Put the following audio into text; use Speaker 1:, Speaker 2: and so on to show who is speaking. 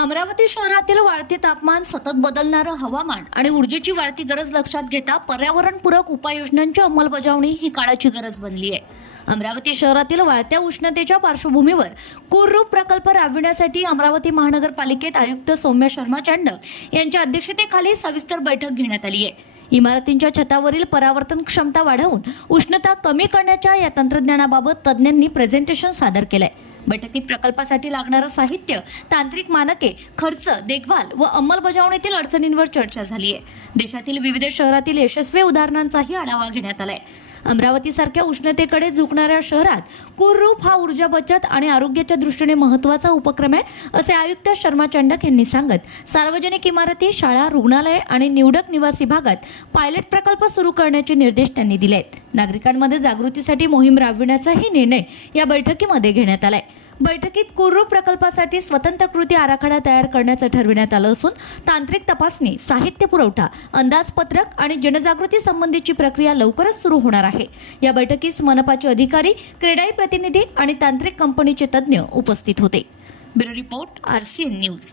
Speaker 1: अमरावती शहरातील वाढते तापमान सतत बदलणारं हवामान आणि ऊर्जेची वाढती गरज लक्षात घेता पर्यावरणपूरक उपाययोजनांची अंमलबजावणी ही काळाची गरज बनली आहे. अमरावती शहरातील वाढत्या उष्णतेच्या पार्श्वभूमीवर कुर्रूप प्रकल्प राबविण्यासाठी अमरावती महानगरपालिकेत आयुक्त सौम्य शर्मा चांडक यांच्या अध्यक्षतेखाली सविस्तर बैठक घेण्यात आली आहे. इमारतींच्या छतावरील परावर्तन क्षमता वाढवून उष्णता कमी करण्याच्या या तंत्रज्ञानाबाबत तज्ज्ञांनी प्रेझेंटेशन सादर केलं आहे बैठकीत प्रकल्पासाठी लागणारं साहित्य तांत्रिक मानके खर्च देखभाल व अंमलबजावणीतील अडचणींवर चर्चा झाली आहे देशातील विविध शहरातील यशस्वी उदाहरणांचाही आढावा घेण्यात आलाय. अमरावतीसारख्या उष्णतेकडे झुकणाऱ्या शहरात कुररूप हा ऊर्जा बचत आणि आरोग्याच्या दृष्टीने महत्त्वाचा उपक्रम आहे असे आयुक्त शर्मा चंडक यांनी सांगत. सार्वजनिक इमारती शाळा रुग्णालय आणि निवडक निवासी भागात पायलट प्रकल्प सुरू करण्याचे निर्देश त्यांनी दिले आहेत नागरिकांमध्ये जागृतीसाठी मोहीम राबविण्याचाही निर्णय या बैठकीमध्ये घेण्यात आलाय. बैठकीत कुर्रू प्रकल्पासाठी स्वतंत्र कृती आराखडा तयार करण्याचं ठरविण्यात आलं असून तांत्रिक तपासणी साहित्य पुरवठा अंदाजपत्रक आणि जनजागृती संबंधीची प्रक्रिया लवकरच सुरू होणार आहे. या बैठकीस मनपाचे अधिकारी क्रेडाई प्रतिनिधी आणि तांत्रिक कंपनीचे तज्ज्ञ उपस्थित होते. Bureau report R C N news.